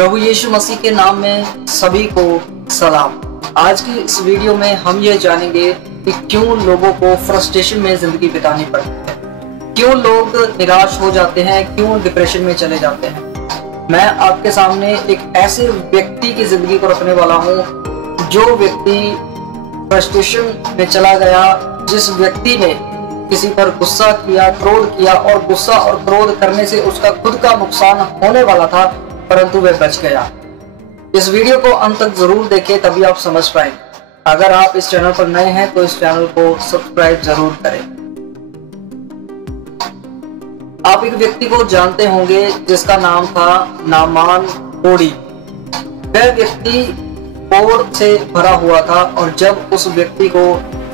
प्रभु यीशु मसीह के नाम में सभी को सलाम। आज की इस वीडियो में हम ये जानेंगे कि क्यों लोगों को फ्रस्ट्रेशन में जिंदगी बितानी पड़ती है, क्यों लोग निराश हो जाते हैं, क्यों डिप्रेशन में चले जाते हैं। मैं आपके सामने एक ऐसे व्यक्ति की जिंदगी को रखने वाला हूँ जो व्यक्ति फ्रस्ट्रेशन में चला गया, जिस व्यक्ति ने किसी पर गुस्सा किया, क्रोध किया और गुस्सा और क्रोध करने से उसका खुद का नुकसान होने वाला था, परंतु वह बच गया। इस वीडियो को अंत तक जरूर देखें, तभी आप समझ पाएंगे। अगर आप इस चैनल पर नए हैं तो इस चैनल को सब्सक्राइब जरूर करें। आप एक व्यक्ति को जानते होंगे जिसका नाम था नामान कोढ़ी। वह व्यक्ति कोढ़ से भरा हुआ था और जब उस व्यक्ति को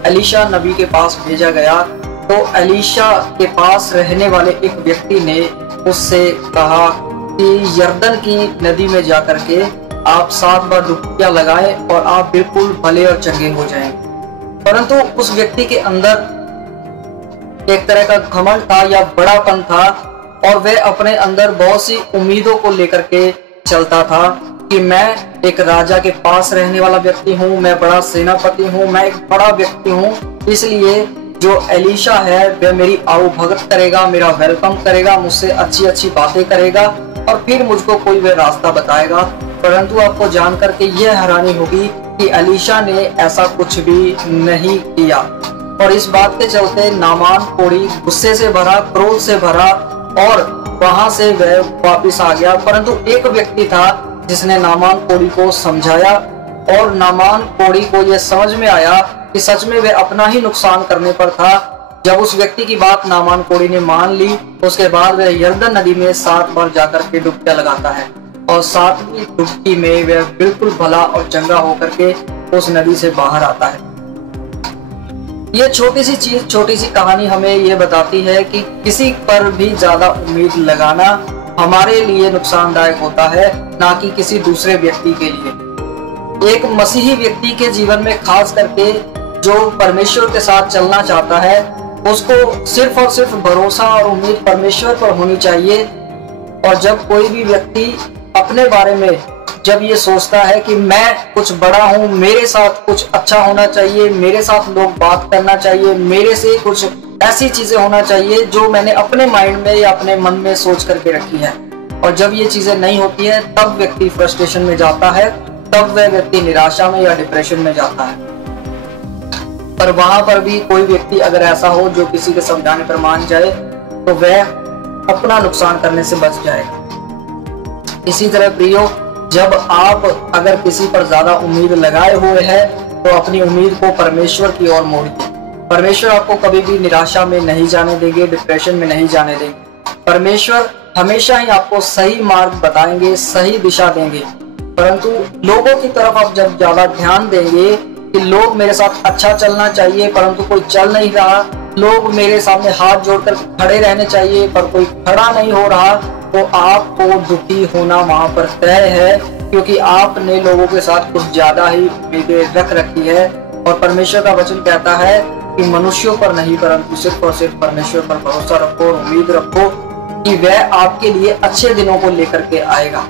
एलीशा नबी के पास भेजा गया तो एलीशा के पास रहने वाले एक व्यक्ति ने उससे कहा कि यरदन की नदी में जाकर के आप 7 बार डुबकियां लगाएं और आप बिल्कुल भले और चंगे हो जाएंगे। परंतु उस व्यक्ति के अंदर एक तरह का घमंड था या बड़ापन था और वह अपने अंदर बहुत सी उम्मीदों को लेकर के चलता था कि मैं एक राजा के पास रहने वाला व्यक्ति हूँ, मैं बड़ा सेनापति हूँ, मैं एक बड़ा व्यक्ति हूँ, इसलिए जो एलीशा है वह मेरी आओ भगत करेगा, मेरा वेलकम करेगा, मुझसे अच्छी अच्छी बातें करेगा और फिर मुझको कोई वह रास्ता बताएगा। परंतु आपको जानकर के यह हैरानी होगी कि एलीशा ने ऐसा कुछ भी नहीं किया और इस बात के चलते नामान कोढ़ी गुस्से से भरा, क्रोध से भरा और वहां से वह वापिस आ गया। परंतु एक व्यक्ति था जिसने नामान कोढ़ी को समझाया और नामान कोढ़ी को यह समझ में आया कि सच में वह अपना ही नुकसान करने पर था। जब उस व्यक्ति की बात नामान कोढ़ी ने मान ली, उसके बाद वह यरदन नदी में 7 बार जाकर के डुबकियां लगाता है और 7वीं डुबकी में वह बिल्कुल भला और चंगा होकर के उस नदी से बाहर आता है। यह छोटी सी चीज, छोटी सी कहानी हमें यह बताती है कि किसी पर भी ज्यादा उम्मीद लगाना हमारे लिए नुकसानदायक होता है, ना कि किसी दूसरे व्यक्ति के लिए। एक मसीही व्यक्ति के जीवन में खास करके जो परमेश्वर के साथ चलना चाहता है उसको सिर्फ और सिर्फ भरोसा और उम्मीद परमेश्वर पर होनी चाहिए। और जब कोई भी व्यक्ति अपने बारे में जब ये सोचता है कि मैं कुछ बड़ा हूँ, मेरे साथ कुछ अच्छा होना चाहिए, मेरे साथ लोग बात करना चाहिए, मेरे से कुछ ऐसी चीजें होना चाहिए जो मैंने अपने माइंड में या अपने मन में सोच करके रखी है, और जब ये चीजें नहीं होती है तब व्यक्ति फ्रस्ट्रेशन में जाता है, तब वह व्यक्ति निराशा में या डिप्रेशन में जाता है। पर वहां पर भी कोई व्यक्ति अगर ऐसा हो जो किसी के समझाने पर मान जाए तो वह अपना नुकसान करने से बच जाएगा। इसी तरह प्रियो, जब आप अगर किसी पर ज्यादा उम्मीद लगाए हुए हैं तो अपनी उम्मीद को परमेश्वर की ओर मोड़िए। परमेश्वर आपको कभी भी निराशा में नहीं जाने देंगे, डिप्रेशन में नहीं जाने देंगे। परमेश्वर हमेशा ही आपको सही मार्ग बताएंगे, सही दिशा देंगे। परंतु लोगों की तरफ आप जब ज्यादा ध्यान देंगे कि लोग मेरे साथ अच्छा चलना चाहिए परंतु कोई चल नहीं रहा, लोग मेरे सामने हाथ जोड़कर खड़े रहने चाहिए पर कोई खड़ा नहीं हो रहा, तो आपको दुखी होना वहां पर तय है, क्योंकि आपने लोगों के साथ कुछ ज्यादा ही उम्मीदें रख रखी है। और परमेश्वर का वचन कहता है कि मनुष्यों पर नहीं परंतु सिर्फ और सिर्फ परमेश्वर पर भरोसा रखो और उम्मीद रखो कि वह आपके लिए अच्छे दिनों को लेकर के आएगा।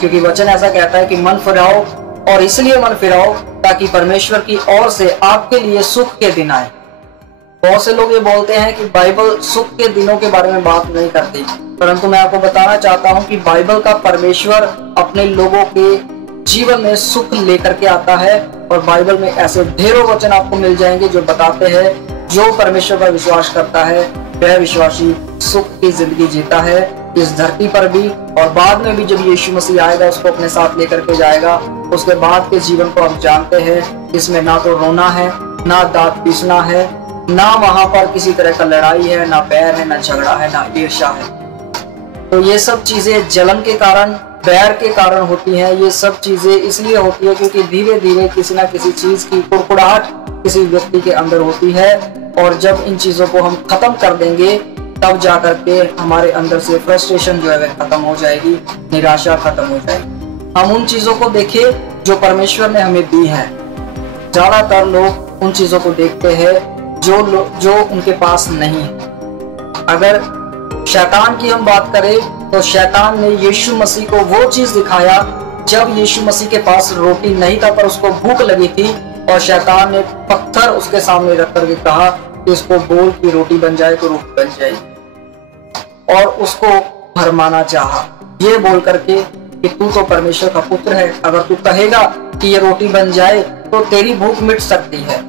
क्योंकि वचन ऐसा कहता है कि मन फिराओ, और इसलिए मन फिराओ ताकि परमेश्वर की ओर से आपके लिए सुख के दिन आए। बहुत से लोग ये बोलते हैं कि बाइबल सुख के दिनों के बारे में बात नहीं करती, परंतु मैं आपको बताना चाहता हूं कि बाइबल का परमेश्वर अपने लोगों के जीवन में सुख लेकर के आता है। और बाइबल में ऐसे ढेरों वचन आपको मिल जाएंगे जो बताते हैं जो परमेश्वर पर विश्वास करता है वह विश्वासी सुख की जिंदगी जीता है इस धरती पर भी, और बाद में भी जब यीशु मसीह आएगा उसको अपने साथ लेकर के जाएगा। उसके बाद के जीवन को हम जानते हैं, इसमें ना तो रोना है, ना दांत पीसना है, ना वहां पर किसी तरह का लड़ाई है, ना बैर है, ना झगड़ा है, ना ईर्ष्या है। तो ये सब चीजें जलन के कारण, बैर के कारण होती हैं। ये सब चीजें इसलिए होती है क्योंकि धीरे धीरे किसी ना किसी चीज की कुड़कुड़ाहट किसी व्यक्ति के अंदर होती है, और जब इन चीजों को हम खत्म कर देंगे तब जाकर के हमारे अंदर से फ्रस्ट्रेशन जो है वह खत्म हो जाएगी, निराशा खत्म हो जाएगी। हम उन चीजों को देखें जो परमेश्वर ने हमें दी है। ज्यादातर लोग उन चीजों को देखते हैं जो उनके पास नहीं है। अगर शैतान की हम बात करें तो शैतान ने यीशु मसीह को वो चीज दिखाया जब यीशु मसीह के पास रोटी नहीं था पर उसको भूख लगी थी और शैतान ने पत्थर उसके सामने रख करके कहा कि इसको बोल कि रोटी बन जाए, तो रोटी बन जाएगी, और उसको भरमाना चाहा ये बोल करके कि तू तो परमेश्वर का पुत्र है, अगर तू कहेगा कि ये रोटी बन जाए तो तेरी भूख मिट सकती है।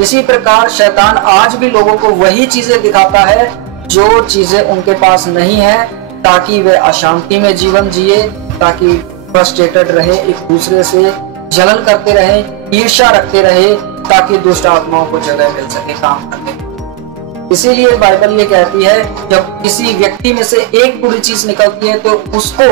इसी प्रकार शैतान आज भी लोगों को वही चीजें दिखाता है जो चीजें उनके पास नहीं है, ताकि वे अशांति में जीवन जिए, ताकि फ्रस्ट्रेटेड रहे, एक दूसरे से जलन करते रहे, ईर्ष्या रखते रहे, ताकि दुष्ट आत्माओं को जगह मिल सके काम करने। इसीलिए बाइबल ये कहती है जब किसी व्यक्ति में से एक बुरी चीज निकलती है तो उसको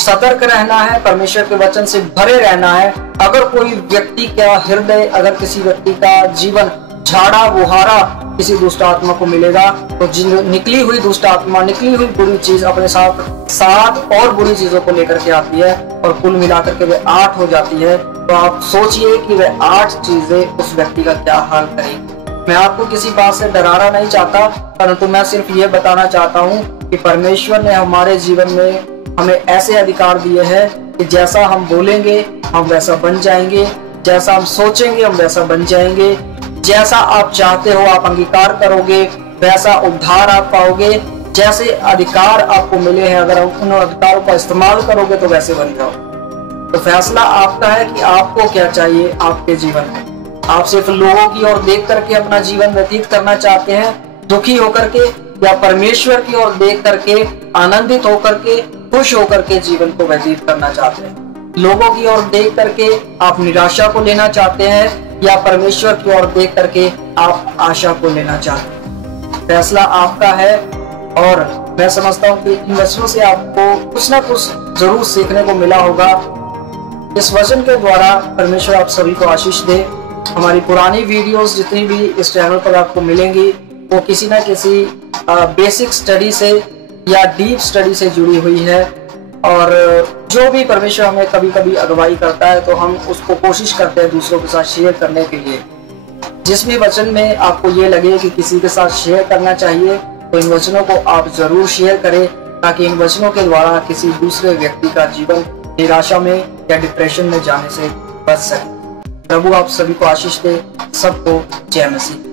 सतर्क रहना है, परमेश्वर के वचन से भरे रहना है। अगर कोई व्यक्ति का हृदय, अगर किसी व्यक्ति का जीवन झाड़ा बुहारा किसी दुष्ट आत्मा को मिलेगा तो निकली हुई दुष्ट आत्मा, निकली हुई बुरी चीज अपने साथ 7 और बुरी चीजों को लेकर के आती है और कुल मिलाकर के वे 8 हो जाती है। तो आप सोचिए कि वे 8 चीजें उस व्यक्ति का क्या हाल करेंगी। मैं आपको किसी बात से डराना नहीं चाहता, परंतु मैं सिर्फ ये बताना चाहता हूँ कि परमेश्वर ने हमारे जीवन में हमें ऐसे अधिकार दिए हैं कि जैसा हम बोलेंगे हम वैसा बन जाएंगे, जैसा हम सोचेंगे हम वैसा बन जाएंगे, जैसा आप चाहते हो आप अंगीकार करोगे वैसा उद्धार आप पाओगे। जैसे अधिकार आपको मिले हैं अगर उन अधिकारों का इस्तेमाल करोगे तो वैसे बन जाओ। तो फैसला आपका है कि आपको क्या चाहिए आपके जीवन में। आप सिर्फ लोगों की ओर देख करके अपना जीवन व्यतीत करना चाहते हैं दुखी होकर के, या परमेश्वर की ओर देख करके आनंदित होकर के, खुश होकर के जीवन को व्यतीत करना चाहते हैं। लोगों की ओर देख करके आप निराशा को लेना चाहते हैं, या परमेश्वर की ओर देख करके आप आशा को लेना चाहते हैं। फैसला आपका है। और मैं समझता हूँ कि इन वचनों से आपको कुछ ना कुछ जरूर सीखने को मिला होगा। इस वचन के द्वारा परमेश्वर आप सभी को आशीष दे। हमारी पुरानी वीडियोस जितनी भी इस चैनल पर आपको मिलेंगी वो किसी ना किसी बेसिक स्टडी से या डीप स्टडी से जुड़ी हुई है, और जो भी परमेश्वर हमें कभी कभी अगुवाई करता है तो हम उसको कोशिश करते हैं दूसरों के साथ शेयर करने के लिए। जिस भी वचन में आपको ये लगे कि किसी के साथ शेयर करना चाहिए तो इन वचनों को आप जरूर शेयर करें, ताकि इन वचनों के द्वारा किसी दूसरे व्यक्ति का जीवन निराशा में या डिप्रेशन में जाने से बच सके। प्रभु आप सभी को आशीष दे। सबको जय मसीह।